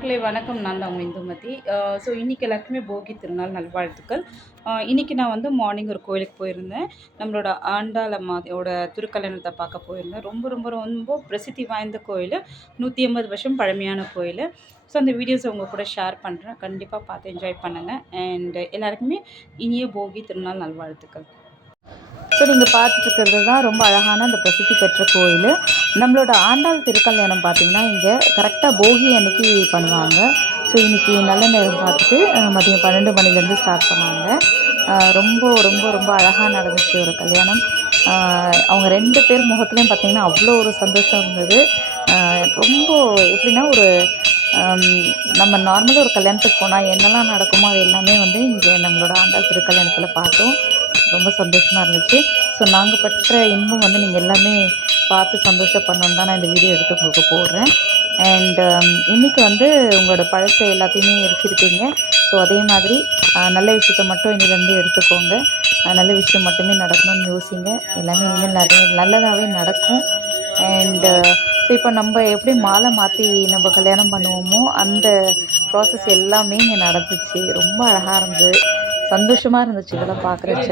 மக்களே வணக்கம். நான் தான் உங்கள் இந்துமதி. ஸோ இன்றைக்கி எல்லாருக்குமே போகி திருநாள் நல்வாழ்த்துக்கள். இன்றைக்கி நான் வந்து மார்னிங் ஒரு கோயிலுக்கு போயிருந்தேன். நம்மளோட ஆண்டாளம்மாவோட திருக்கல்யாணத்தை பார்க்க போயிருந்தேன். ரொம்ப ரொம்ப ரொம்ப பிரசித்தி வாய்ந்த கோயில், 180 வருஷம் பழமையான கோயில். ஸோ அந்த வீடியோஸை உங்கள் கூட ஷேர் பண்ணுறேன். கண்டிப்பாக பார்த்து என்ஜாய் பண்ணுங்கள். அண்ட் எல்லாருக்குமே இனிய போகி திருநாள் நல்வாழ்த்துக்கள். ஸோ நீங்கள் பார்த்துட்ருக்கிறது தான் ரொம்ப அழகான அந்த பிரசித்தி பெற்ற கோயில். நம்மளோட ஆண்டாள் திருக்கல்யாணம் பார்த்திங்கன்னா இங்கே கரெக்டாக போகி அன்னைக்கு பண்ணுவாங்க. ஸோ இன்றைக்கி நல்ல நேரம் பார்த்துட்டு மதியம் 12 மணிலேருந்து ஸ்டார்ட் பண்ணாங்க. ரொம்ப ரொம்ப ரொம்ப அழகாக நடந்துச்சு ஒரு கல்யாணம். அவங்க 2 பேர் முகத்துலேயும் பார்த்திங்கன்னா அவ்வளோ ஒரு சந்தோஷம் இருந்தது. ரொம்ப எப்படின்னா ஒரு நம்ம நார்மலாக ஒரு கல்யாணத்துக்கு போனால் என்னெல்லாம் நடக்குமோ அது எல்லாமே வந்து இங்கே நம்மளோட ஆண்டாள் திருக்கல்யாணத்தில் பார்த்தோம். ரொம்ப சந்தோஷமாக இருந்துச்சு. ஸோ நாங்கள் பற்ற இன்பம் வந்து நீங்கள் எல்லாமே பார்த்து சந்தோஷப்படணுன்னு தான் நான் இந்த வீடியோ எடுத்து உங்களுக்கு போடுறேன். அண்ட் இன்றைக்கி வந்து உங்களோட பழசை எல்லாத்தையுமே எரிச்சிருப்பீங்க. ஸோ அதே மாதிரி நல்ல விஷயத்த மட்டும் இன்னிலேருந்து எடுத்துக்கோங்க. நல்ல விஷயம் மட்டுமே நடக்கணும்னு யோசிங்க. எல்லாமே இனிமேல் நிறைய நல்லதாகவே நடக்கும். அண்டு ஸோ இப்போ நம்ம எப்படி மாலை மாற்றி நம்ம கல்யாணம் பண்ணுவோமோ அந்த ப்ராசஸ் எல்லாமே இங்கே நடந்துச்சு. ரொம்ப அழகாக இருந்தது, சந்தோஷமாக இருந்துச்சு இதெல்லாம் பார்க்குறச்ச.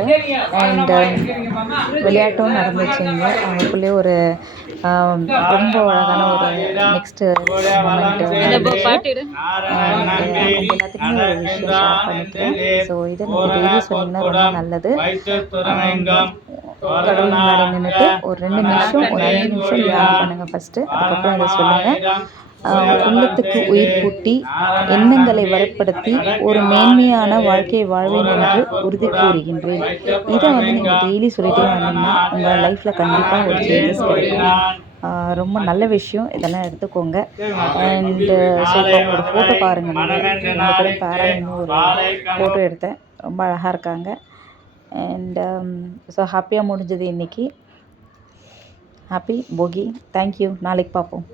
அண்ட் விளையாட்டும் நடந்துச்சுங்க. அவங்களுக்குள்ளே ஒரு ரொம்ப அழகான ஒரு நெக்ஸ்ட்டு மொமெண்ட் அவங்க எல்லாத்துக்குமே ஒரு விஷயம் ஷேர் பண்ணிக்கிறேன். ஸோ இதை நீங்கள் டெய்லி சொன்னீங்கன்னா ரொம்ப நல்லது. கடவுள் முன்னாடி நின்றுட்டு ஒரு 2 நிமிஷம் ஒரு 5 நிமிஷம் தியானம் பண்ணுங்கள் ஃபஸ்ட்டு. அதுக்கப்புறம் இதை சொல்லுங்கள். உள்ளத்துக்கு உயிர் கூட்டி எண்ணங்களை வளப்படுத்தி ஒரு மேன்மையான வாழ்க்கையை வாழ்வேன் என்று உறுதி கூறுகின்றேன். இதை வந்து நீங்கள் டெய்லி சொல்லிட்டே வந்தீங்கன்னா உங்கள் லைஃப்பில் கண்டிப்பாக ஒரு சேஞ்சஸ் கிடைக்கும். ரொம்ப நல்ல விஷயம், இதெல்லாம் எடுத்துக்கோங்க. அண்டு ஸோ ஒரு ஃபோட்டோ பாருங்கள். நீங்கள் 2 பேரும் பேராக இன்னும் ஒரு ஃபோட்டோ எடுத்தேன். ரொம்ப அழகாக இருக்காங்க. அண்ட் ஸோ ஹாப்பியாக முடிஞ்சது இன்றைக்கி. ஹாப்பி போகி. தேங்க்யூ. நாளைக்கு பார்ப்போம்.